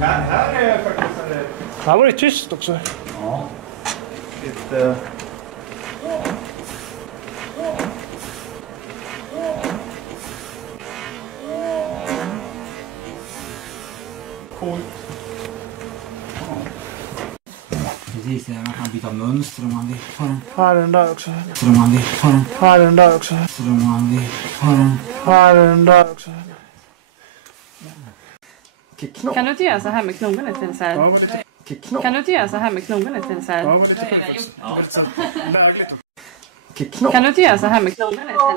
Här är faktiskt... Här var det tyst också. Ja. Lite... Coolt. Precis, man kan byta mönster om man vill på den. Här är den där också. Om man vill på den. Här är den där också. Om man vill på den. Här är den där också. Kan du inte göra så här med knogen lite så här? Kan du inte göra så här med knogen lite så här? Kan du inte göra så här med knogen lite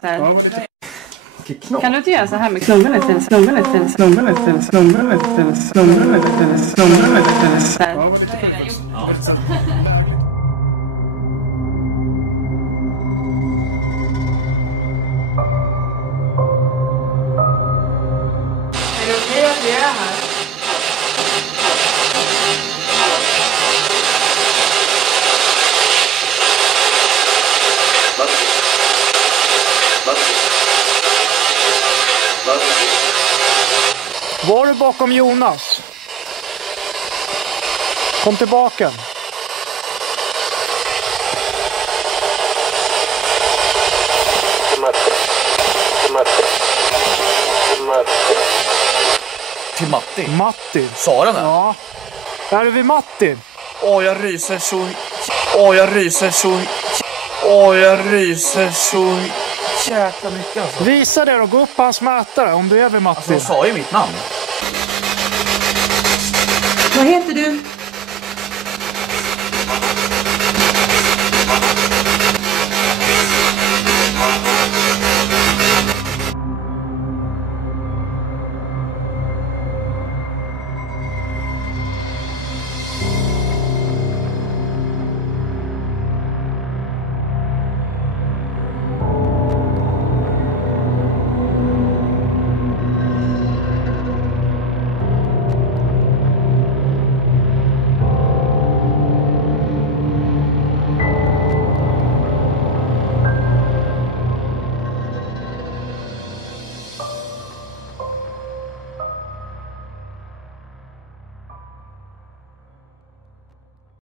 så här? Kan du inte göra så här med knogen lite så här? Var du bakom Jonas? Kom tillbaka. Till Matti. Matti. Sa den det? Ja. Är du vid Matti? Åh, jag ryser så... Åh, jag ryser så... Åh, jag ryser så... Jäkla mycket alltså. Visa det och gå upp på hans mätare om du är vid Matti. Alltså, jag sa ju mitt namn. Vad heter du?